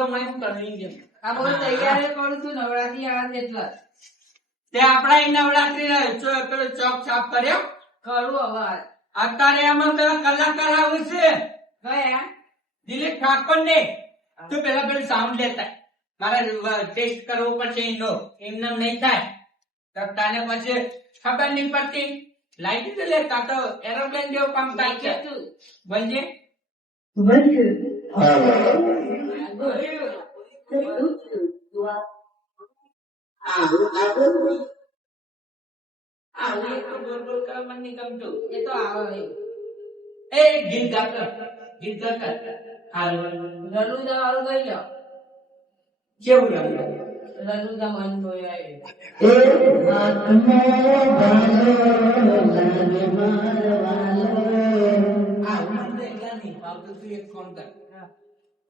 તો મેં શું કરવી આ બધું તૈયારી કરું છું નવરાત્રી આવે એટલે તે આપડા અહીં નવરાત્રી પેલો ચોક સાફ કર્યો? કરું હવે અત્યારે એમાં પેલા કલાકાર આવું છે. કયા? દિલીપ ઠાકોર ને તું પેલા પેલું સાઉન્ડ લેતા. મારે ટેસ્ટ કરવો પડશે એનો. એમને નહીં થાય. તો તને પછી ખબર નહીં પડતી. લાઈટ તો લેતા તો એરોપ્લેન જેવું કામ થાય છે. તું. બનજે આવું એક તો બોલ બોલ કરવા મને નહીં ગમતું એ તો આવે એ ગીત ગાતો ગીત ગાતા હારું રલુદા વાળું કઈ લો કેવું લાગ્યું રલુદા મન બોલાય આ હું તો એકલા નહીં ફાવતું તું એક ફોન કર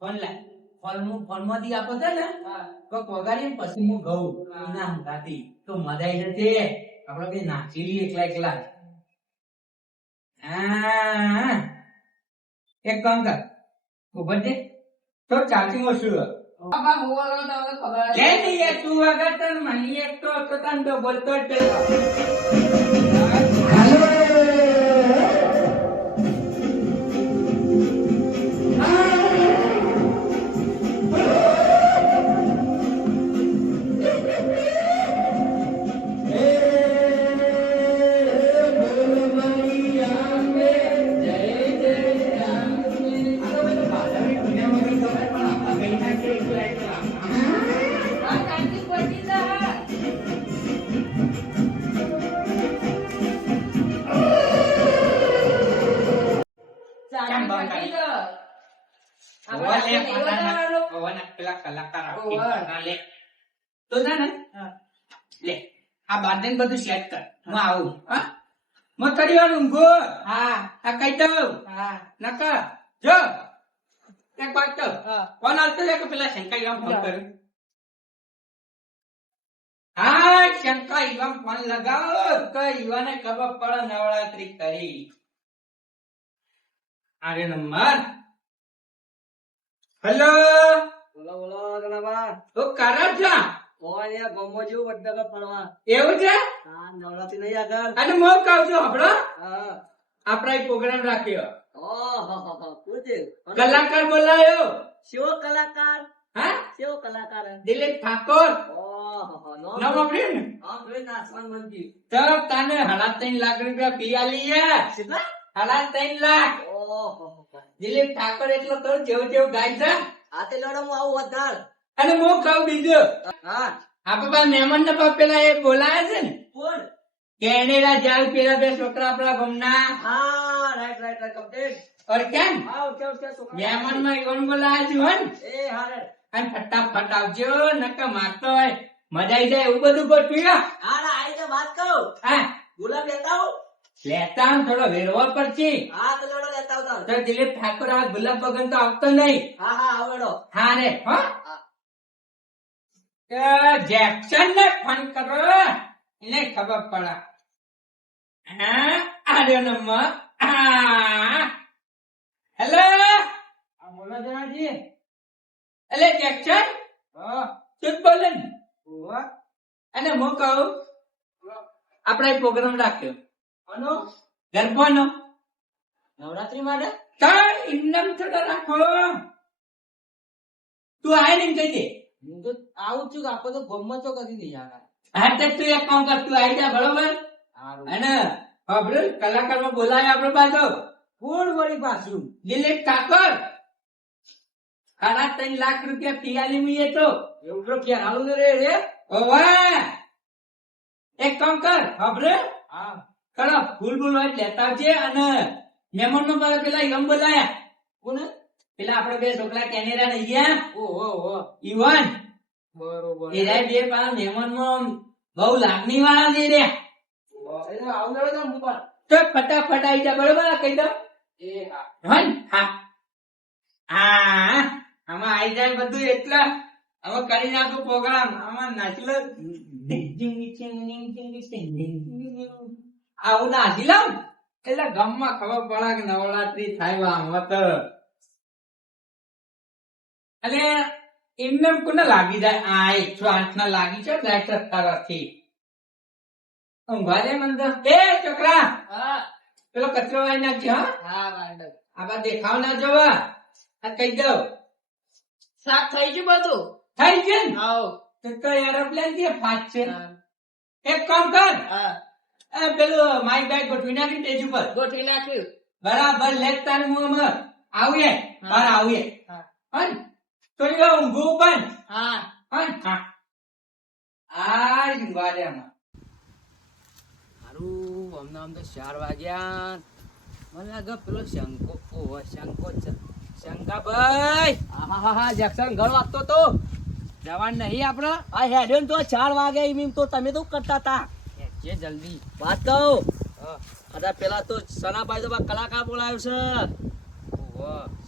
ફોન લાય. ફોન ફોનમાંથી આપો છે ને કોક વગાડીને પછી હું ગઉં ના હંગાતી તો મજા જશે. આપડે બે નાચી લઈએ એકલા એકલા. હા. એક કામ કર. ઉભર છે તો ચાચી તો હવે. ખબર કે નહીં તું વગર તને મને એક તો તો તને તો બોલતો જ આ બાંધીને બધું સેટ કર હું આવું હા હું થોડી વાર ઊંઘો હા આ કઈ દઉં હા નકર જો એક વાત તો હા. ફોન આવતો લે કે પેલા શંકાઈ ફોન કર્યો હા શંકાઈ ફોન લગાવો તો યુવાને ખબર પડે નવરાત્રી કરી આરે નંબર હેલો બોલો બોલો જણાબા ઓ કરે છે ઓય ગમો જેવું બધા પડવા. એવું છે? હા નવરાત્રી નહીં આગળ. અને હું કહું છું હબળો હા. આપણે એક પ્રોગ્રામ રાખ્યો. કલાકાર બોલાયો. શિવ કલાકાર? હા? શિવ કલાકાર દિલીપ ઠાકોર. નામ નાસવાન તો તને હળા ત્રણ લાખ રૂપિયા આલી છે કેટલા? ત્રણ લાખ. ઓહો દિલીપ ઠાકોર એટલો તો જેવું જેવું ગાય છે. આ તે લડો હું આવું વધાર. અને હું કહું બીજો. હા. આપણા મહેમાન ને પેલા એ બોલાયા છે ને? કોણ કેનેડા જાલ પેલા બે છોકરા આપણા ગમના. હા રાઈટ રાઈટ રાઈટ કમ્પ્લીટ ઓર કેમ હા ઓકે ઓકે છોકરા. મહેમાનમાં કોણ બોલાયા છે હો એ હારે અને ફટાફટ આવજો નકર મારતો હોય. મજા આવી જાય એવું બધું ગોઠવી લો. હા આવી તો વાત કહું હા. ગુલાબ લેતા આવું? લેતા થોડો વેરવો પડશે. હા તો લડો લેતા આવતા તો દિલીપ ઠાકોર આ ગુલાબ ભગન તો આવતો નહીં. હા હા આવડો. હા રે હા. જેક્સન ને ફોન કરો. એને ખબર પડે. હા આર્યો નંબર. હેલો? બોલો જણાજી. એટલે જેક્સન હા. બોલે અને હું કહું આપણે પ્રોગ્રામ રાખ્યો. અનો ગરબાનો. નવરાત્રી માટે? તો ઇન્દમ થોડો રાખો. તું આય ને કહી દે. હું તો આવું છું કે આપણે તો ગમત તો કદી નહીં આવે. હા તો તું એક કામ કર તું આવી જા બરોબર? અને આપણે કલાકારમાં બોલાય આપણે પાછો? કોણ વળી પાછું? લીલે કાકર સાડા ત્રણ લાખ રૂપિયા પિયાલી મીએ તો. એવું ક્યાં હાલું રે રે. ઓવા! એક કામ કર આપણે હા. કરો ફૂલ ફૂલ હોય લેતા આવજે અને મહેમાન નો મારા પેલા યમ બોલાયા. કોને? પેલા આપણે બે છોકરા કેનેડા ને ગયા. ઓહો હો હો ઈવાન બરોબર. એ રહ્યા બે પાછા મહેમાનમાં બહુ લાગણી વાળા છે રે. એટલે આવું લડો તો હું પણ. તો ફટાફટ આવી જા બરોબર કહી દો. એ હા. હા. હા આમાં આવી જાય બધું એટલે હવે કરી નાખો પ્રોગ્રામ. આમાં નાચલો આવું નાચી લઉં? એટલે ગામમાં ખબર પડે કે નવરાત્રી થાય આમાં તો એટલે એમને કોને લાગી જાય આ એકસો આઠ ના લાગી છે લાઈટ તરફથી ઊંઘવા દે મને એ છોકરા પેલો કચરો વાળી નાખજો હા હા વાંધો આ દેખાવ ના જોવા આ કહી દઉં સાફ થઈ ગયું બધું થઈ છે ને આવો તો તો એરોપ્લેનથી ફાટ છે એક કામ કર હા પેલું માઇક બાઈક ગોઠવી નાખી સ્ટેજ ઉપર ગોઠવી નાખ્યું બરાબર લેતા હું મોમાં આવીએ બાર આવીએ હા તો એ ઊંઘું પણ. હા. હન હા આ ઊંઘવા દે આમાં હારું અમને આમ તો ચાર વાગ્યા. મને લાગે પેલો શંકો ઓહો શંકો છે. શંકાભાઈ! આહાહા, જેક્સન ઘર વાગતો તો. જવાન નહીં આપણે. આ હેડ્યો તો ચાર વાગે એમ તો તમે તો કરતા હતા. જે જલ્દી. વાત કહો. હા. અરે પેલા તો સનાભાઈ તો કલાકાર બોલાવ્યો છે.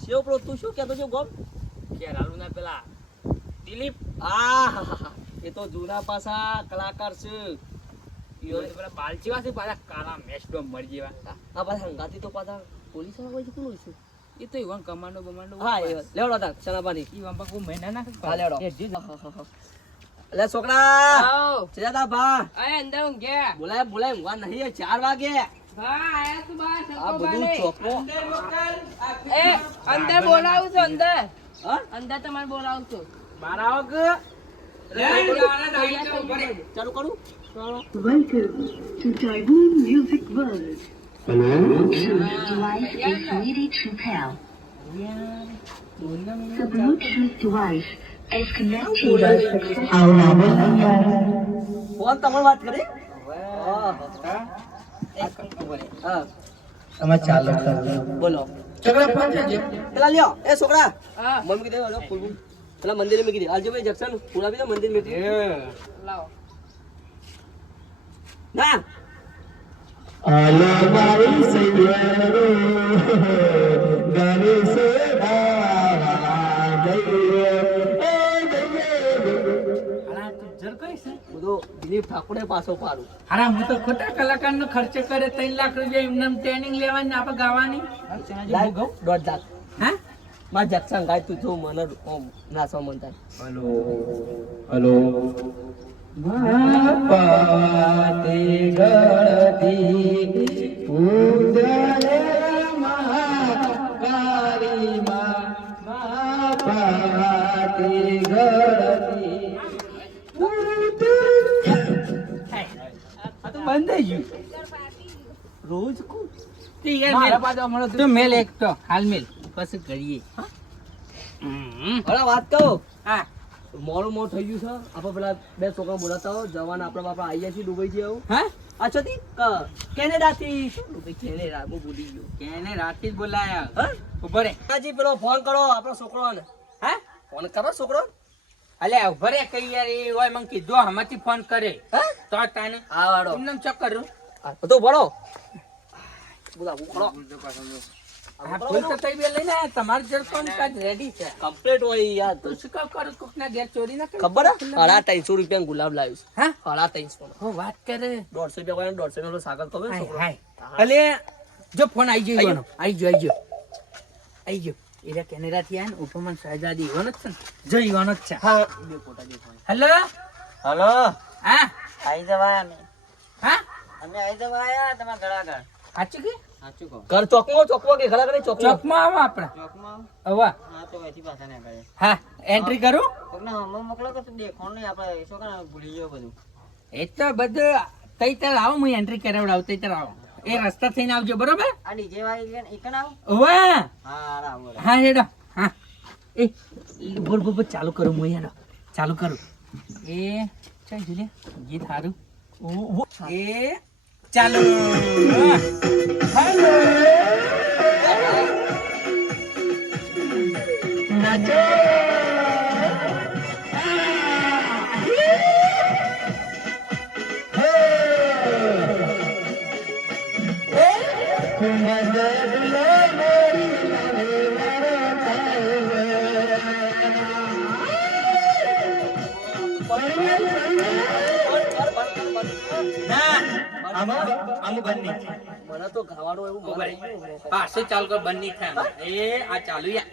શેવ પેલો તું શું કહેતો છો ગોમ? ખેરાલુ ના પેલા. દિલીપ. આ. એ તો જૂના પાસા કલાકાર છે. ઈઓ તો પેલા બાલચીવાથી પાછા કાળા મેસ્ટો મરી જેવા આ પાછા હંગાતી તો પાછા પોલીસવાળા હોય છે હોય છે? એ તો ઈવન કમાન્ડો બમાન્ડો હા લેવડો તા સનાભાઈ ઈ વંપા કોઈ મહિના ના હા લેવડો. એ જી હા, હા, હા. લે છોકરા. આવો. તા ભા અરે અંદર ઊંઘ્યા બોલાય બોલાય ઊંઘવા નહીં ચાર વાગે. આ બધું. અંદર બોલાવું છું અંદર. અંદર તમારે બોલાવું છું બાર આવો કે લે, લાલા નાઈ જાઓ, ઊભા રહે. ચાલુ કરું Welcome to Typhoon Music World. Device is ready to pair. The Bluetooth device is connected. તમારી વાત કરી. હા તમે ચાલો બોલો છોકરા ફોન છે પેલા લ્યો. એ છોકરા. મમ્મી કીધે હલો ફૂલ ફૂલ. પેલા મંદિરે મૂકી કીધી આલજો ભાઈ જંકશન પૂરા આપી મંદિર લાવો. ના. બધો દિલીપ ઠાકોરે પાછો પાડું. હારા હું તો ખોટા કલાકાર નો ખર્ચ કરે ત્રણ લાખ રૂપિયા એમને ટ્રેનિંગ લેવાની આપણે ગાવાની? દોઢ લાખ. હા? માં જંકશન ગાય તું જો મને નાસવા મન થાય. આ મેલ. પાસે હમણાં તો- મેલ એક તો. હાલ મેલ. પછી કરીએ. અરે વાત કહું? હા. મોડું મોડું થઈ ગયું છે. આપણે પેલા બે છોકરા બોલાતા હો જવાન આપણા બાપા આવીએ છીએ દુબઈ થી આવું. હા? અચ્છા થી કેનેડા થી દુબઈ કેનેડા. હું ભૂલી ગયો. કેને રાતે જ બોલાયા. હા? ઊભો રે. હાજી પેલો ફોન કરો આપણો છોકરો ને હા? ફોન કરો છોકરો? અલે ઊભો રે કઈ યાર એ હોય મને કીધું હમણાંથી ફોન કરે. હા? તો તાને આ વાળો. એમને ચેક કરું બધું ભણો બોલા હું કરો આ ફૂલ તો તઈ બે લઈને આયા તમારે જર કોણ કાજ રેડી છે? કમ્પ્લીટ હોય યાર તું શું કામ કરું કોક ના ઘેર ચોરી ના કરી? ખબર હે? સાડા ત્રણસો રૂપિયા ગુલાબ લાવ્યું જો ફોન આવી ગયો આવી ગયો આવી ગયો. આવી ગયો. એરા કેનેડા થી આયા ને ઉપરમાન શહેજાદી ઈવાનો જ છે ને. જો ઈવાનો જ છે. હા. બે ફોટા દેખાય હેલો? હલો. હા? આઈ જવા અમે. હા? અમે આઈ જવા આયા તમારા આગળ. સાચું કે? સાચું કહો. ઘર ચોકમાં ચોકમાં કે ખરા કરે ચોકમાં? ચોકમાં આવો આપણે ચોકમાં આવો. હા તો અહીંથી પાછા ને કરે હા એન્ટ્રી કરું? કોકને હમણાં મોકલો કે તું દેખો નહીં આપણે શું કરે ભૂલી ગયો બધું. એ તો બધું તઈ તાર આવો હું એન્ટ્રી કરાવડાવું તઈ તાર આવો. એ રસ્તા થઈને આવજો બરોબર? આ ડીજે વાળી છે ને, એક કણ આવું? ઓવે હા આવો હા હેડો. હા. એ બોલ બોલ ચાલુ કરું હું હેડો. ચાલુ કરું. એ ચાલ જુલે ગીત સારું ઓ, ઓ, એ ચાલુ. ગાવાનું એવું ઊભા મન રહે. થઈ ગયું. પાછું ચાલુ કર બંધ નહીં થાય એ આ ચાલુ યાર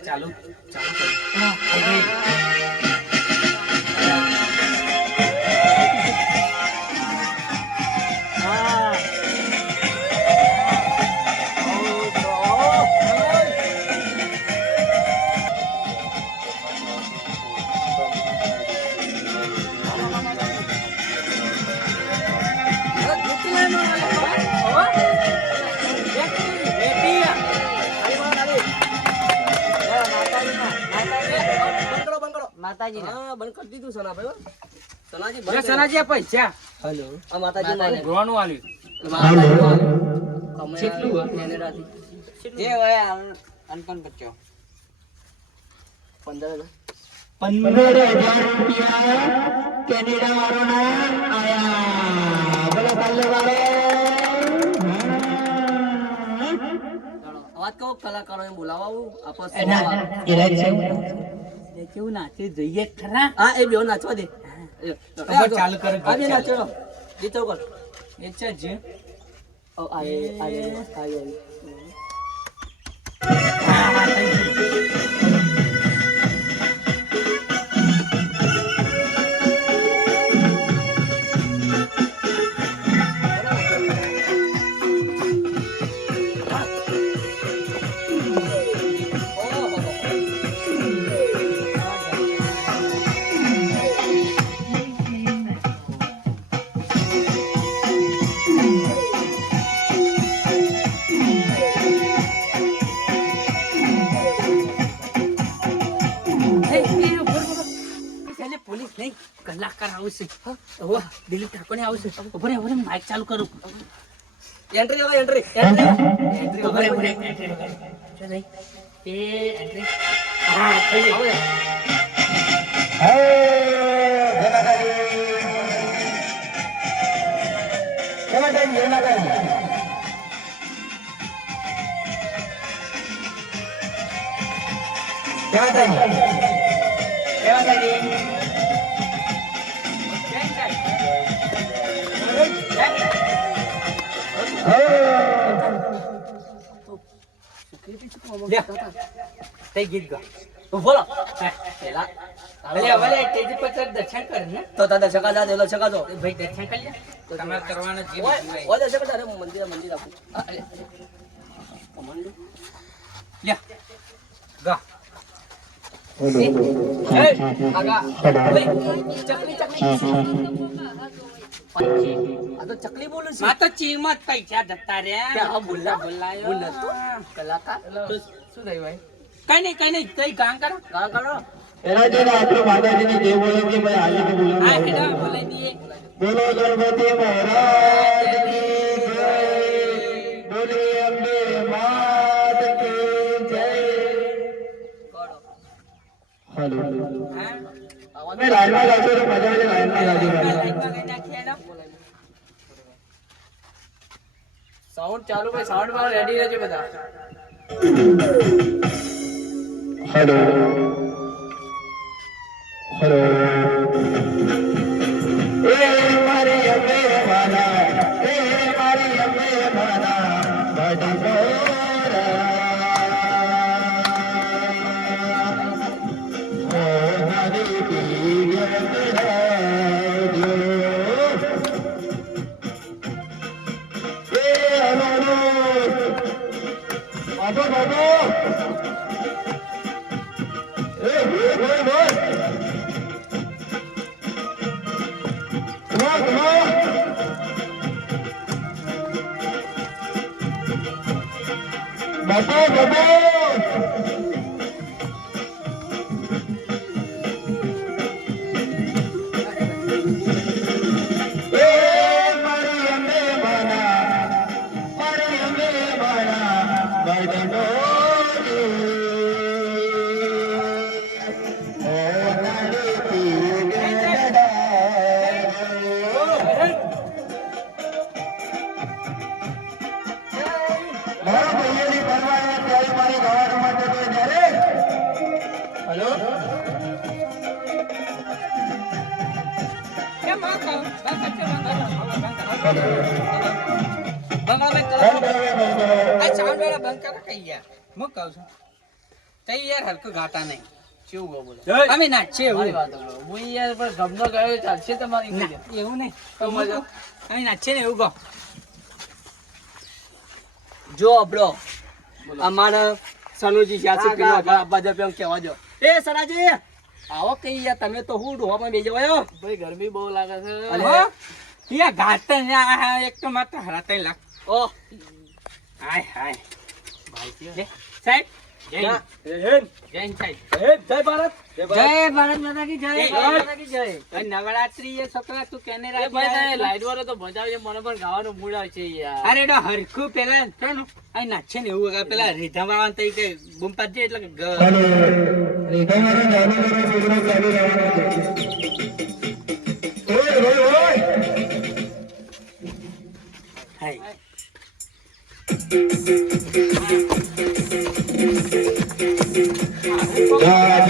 ચાલુ ચાલુ કરી માતાજી હા બંધ કરી દીધું સનાભાઈ ભાઈ સનાજી બંધ સનાજી આ પૈસા હેલો. આ માતાજી. ના ગોવાનું આલ્યું. કેટલું કેનેડાથી જે હોય અનપન બચ્યો પંદર પંદર હજાર રૂપિયા કેનેડા વાળોના આયા બોલો પાલ્લે વાળો વાત કહો કલાકારોને બોલાવો આપો કેવું નાચે જઈએ ખરા? હા એ બેવ નાચવા દે. એ, ચાલુ કરે. નાચો. ગીતો કર એ છે જે. ઓ આય આય આય કલાકાર આવશે હવે દિલીપ ઠાકોર આવશે ઉભરે ઉભરે માઇક ચાલુ કરું. એન્ટ્રી હવે એન્ટ્રી એન્ટ્રી એન્ટ્રી ઉભરે ઉભરે જો નહીં. એ એન્ટ્રી હા થઈ ગઈ. તે ગીત ગા તો જો ભાઈ દર્શન કરી લે તમારે કરવાના જે ઓય બીજું હોય. ઓય મંદિર મંદિર આપું. કમાન્ડો લે ગા આગા ચકલી ચકલી આ તો ચકલી બોલું છે. માં તો ચીમત પૈસા જતા રહ્યા. ત્યાં આ બોલા બોલાયો. બોલા તો. કલાકાર? શું થયું ભાઈ? કઈ નહીં કઈ નહીં કઈ કામ કરો. ગાળ કરો? એના જોડે આપણે માતાજીને જે બોલે કે ભાઈ આજે તો બોલો હા હેડા બોલાઈ દઈએ. બોલો ગણપતિ મહારાજ કી જય. બોલી અંબે માત કી જય. કાઢો હા. અમે લાઈનમાં તો મજા આવે હેડા સાઉન્ડ ચાલુ ભાઈ સાઉન્ડમાં રેડી રહેજો બધા. હેલો હેલો તઈ ગાતા નહીં. કેવું ગો બોલો? જય. અમે નાચીએ મારી એવું હું યાર પણ ગમનો ગયો ચાલશે તમારી એવું નહીં. તો મજા. અમે ને એવું ગો જો બ્રો અમારા સનુજી જ્યાંથી પેલો આપવા દે કહેવા દો એ સરાજી આવો કઈ યાર તમે તો હું ડોહામાં બેજો ભાઈ ગરમી બહુ લાગે છે. અલે. હો? યા ગાતા ને આ- આ એક તો માત્ર હરાતા લાગ. ઓહ હાય હાય. સાહેબ જય હિન્દ. જય હિન્દ. જય ભારત. જય ભારત. માતા કી જય જય માતા કી જય. નવરાત્રી એ છોકરા તું કેને એ ભાઈ તારે રાખી લાઈટ વાળો તો મજા આવે છે મને પણ ગાવાનો મૂડ આવે છે યાર. અરે હરખું પેલા આ નાચે ને એવું પેલા રીધા વાળા તઈ કે બૂમ પાડજે એટલે હાય. Да,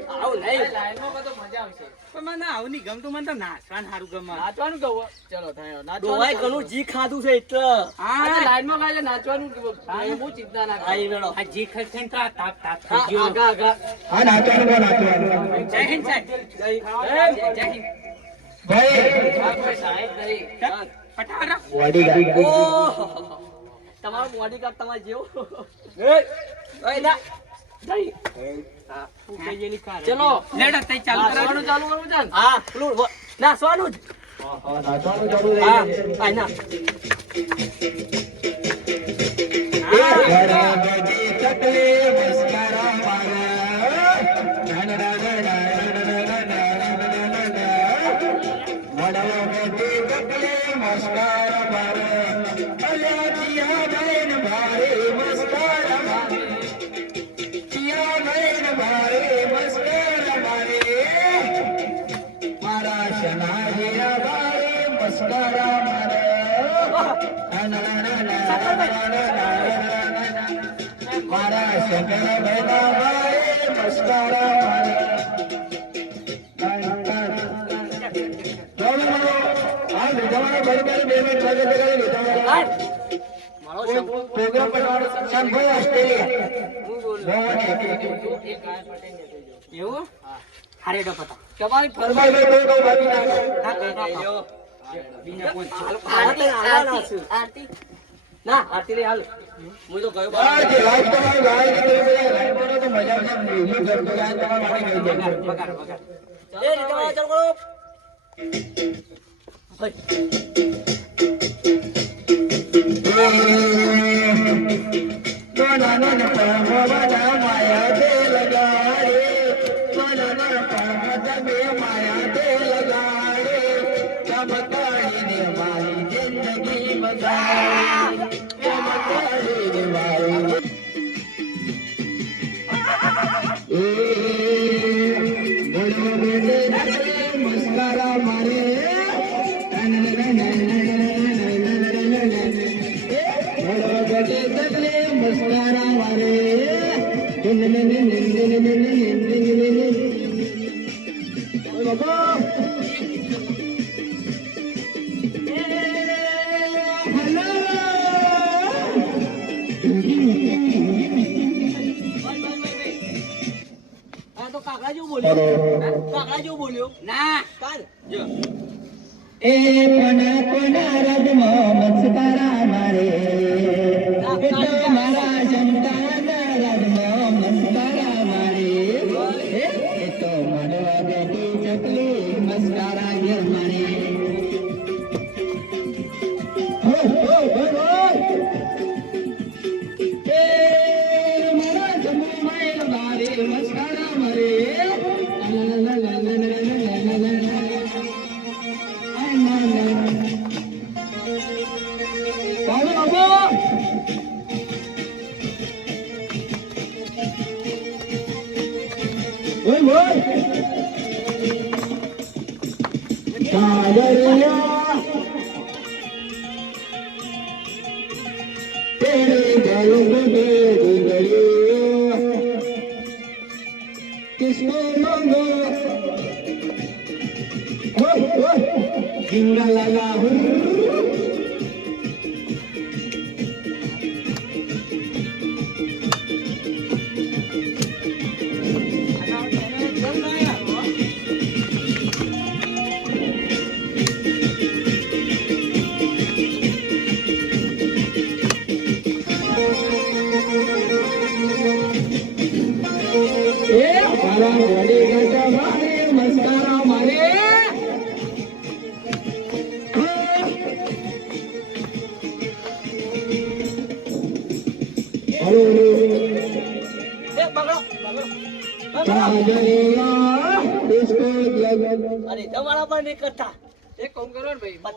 આવું નહીં. લાઈનમાં તો મજા આવશે. પણ મને આવું નહીં ગમતું મને તો નાચવાનું સારું ગમે. નાચવાનું કહો ચલો થાય ઘણું જી ખાધું છે એટલે. હા. લાઈનમાં નાચવાનું કહો. ચિંતા ના આઈ વેળો આ જી ખાઈ ખાઈને તો તાપ તાપ થઈ ગયો. આગા આગા જય હિન્દ સાહેબ. જય જય હિન્દ. હા. ઓહ. તમારો તમારે જેવો. ના. જય હા હું કાર ચલો. લેડો ચાલુ કરવાનું ચાલુ કરવું છે ને? હા પેલું નાસવાનું જ. હા ના. એવું? હારે ડો પતા કે ભાઈ ફરવા લે તો તો ભાગી ના આરતી ના આરતી લે હાલ. હું તો ગયો ભાઈ જે લાઈટ તમારી ગાય કે મને તો મજા મજા હું જરતો ગાય તમારા માટે ગઈ બગાડ બગાડ એ રીતે વાચર કરો. ભાઈ. ના ના ના માયા દે લગા Hello. पण कोणारद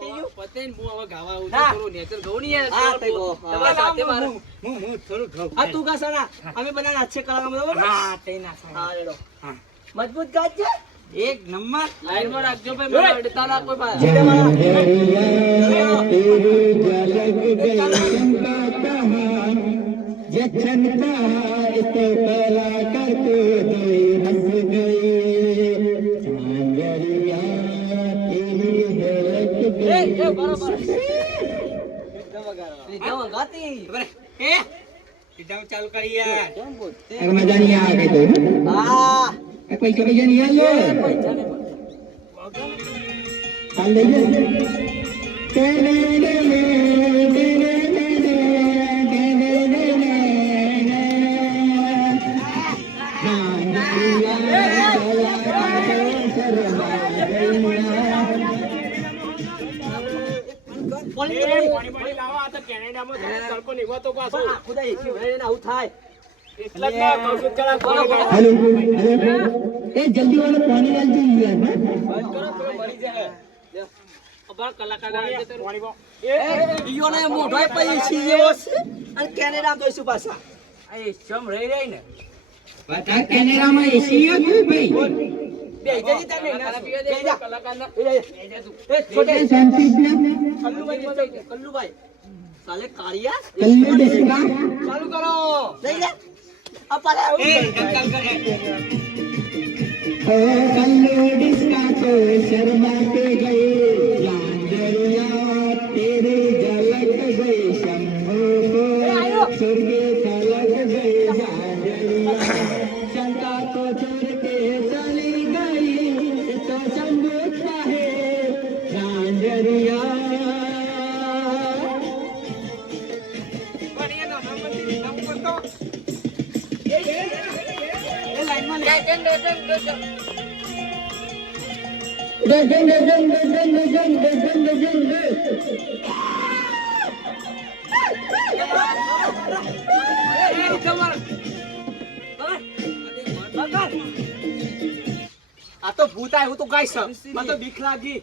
પતી ગયું પતે ને હું હવે ગાવા આવું થોડું નેચર ગઉ ની યાર તમારા સાથે મારે હું હું થોડું ગાઉ આ તું ગા સના અમે બધા નાચે કલામાં બરાબર હા તે ના હા એડો મજબૂત ગાજે એક નંબર લાઈનમાં રાખજો ભાઈ મારા અડતા લાખ કોઈ પાસે જતનતા તે કલા કરતી હસ ગઈ એ બરાબર એકદમ ગાતી એ એકદમ ચાલુ કરી યાર એક મજા નહીં આ કઈ તો હા એક પૈસા પૈસા નહીં આલો ચાલ લઈ જા તે ને ને ને પાણી લાવો આ તો કેનેડામાં તમે તડકો નીવા ને કેનેડામાં એસી ભાઈ. બે शर्मा के गए यादरिया तेरी આ તો ભૂત આવ્યું તો ગાય છે મને તો બીક લાગી.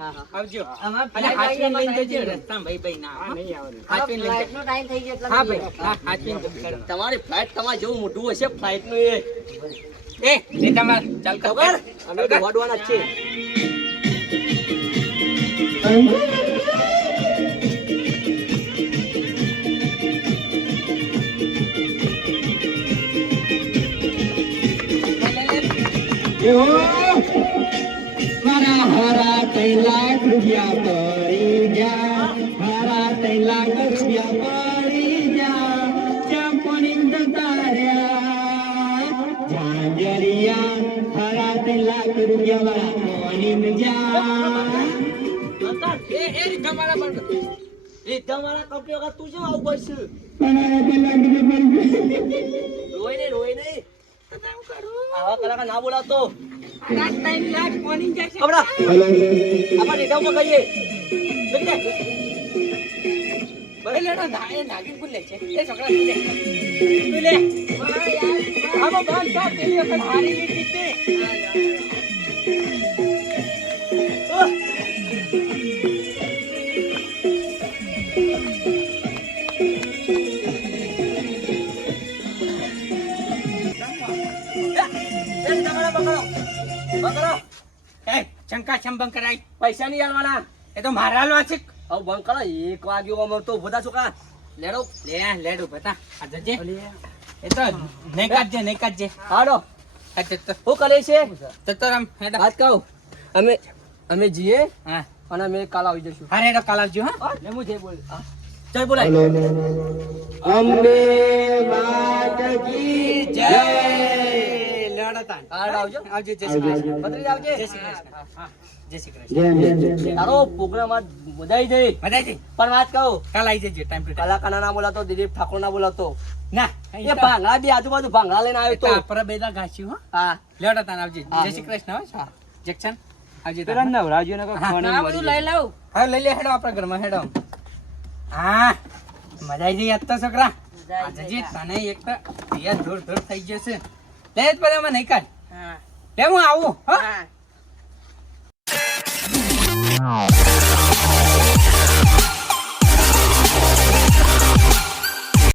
આવજો. અને હાચવીને ભાઈ ભાઈ ના. હાચવીને તમારે ફ્લાઇટ તમાર જેવું મોટું હશે? ફ્લાઇટનું એ. એ એ ચાલ ખબર? અમે તો છે હારા તૈ લાખ રૂપિયા પડી જા હરા તૈ લાખ રૂપિયા પડી જા રહ્યા ઝાંઝરિયા હારા તઈ લાખ રૂપિયા વાળા મોની જા? એ એ રીતના પર રીતના મારા કંપની વગર તું શું આવું કલાકાર ના બોલાવતો. આપણે રીધા ઉપર કહીએ. એ લેડો ના એ નાગિન ભૂલ લે છે. એ છોકરા તું લે. તું લે આમાં બંધ કર પેલી વખત હારી લીધી તે શંકા ચંબન કરાય. પૈસા નહીં આલવાના એ તો મારા આલવા છે. હવે બંધ કરો. એક વાગ્યો અમે તો બધા છોકરા. લેડો. લે લેડો બતા આ જજે. એ તો નહીં કાઢજે નહીં કાઢજે. હાડો. આ તે તો શું કરે છે? તો તો હેડા. વાત કહું. અમે અમે જઈએ હા. અને અમે કાલ આવી જશું હા હેડો કાલ આવજો હા. લે હું જઈ બોલ. હા. બોલાય. અંબે માત કી જય. લેડો તાન હાડ આવજો. આવજો જય શ્રી કૃષ્ણ. ભત્રીજ આવજે. જય શ્રી કૃષ્ણ. હા જય શ્રી કૃષ્ણ. જય જય જય તારો પ્રોગ્રામ આજ બધાઈ જઈ બધાજી પણ વાત કહું. કાલ આવી જજો ટાઈમ ટુ ટાઈમ ના બોલાતો દિલીપ ઠાકોર ના બોલાતો. ના એ ભાંગડા બી આજુબાજુ ભાંગડા લઈને આવ્યો તો. પર બેદા ઘાસ્યું હો. હા. લેડો તાન આવજો. જય શ્રી કૃષ્ણ હો. હા. જક્શન આવજો તાન. આ બધું લઈ લઉં હા લઈ લે હેડો આપણા ઘરમાં હેડો. હા મજા આવી ગઈ આજ તો છોકરા? આજે તને એક તો ધોર ધૂળ થઈ જશે. લે જ પડે મને નીકળ. લે હું આવું હા.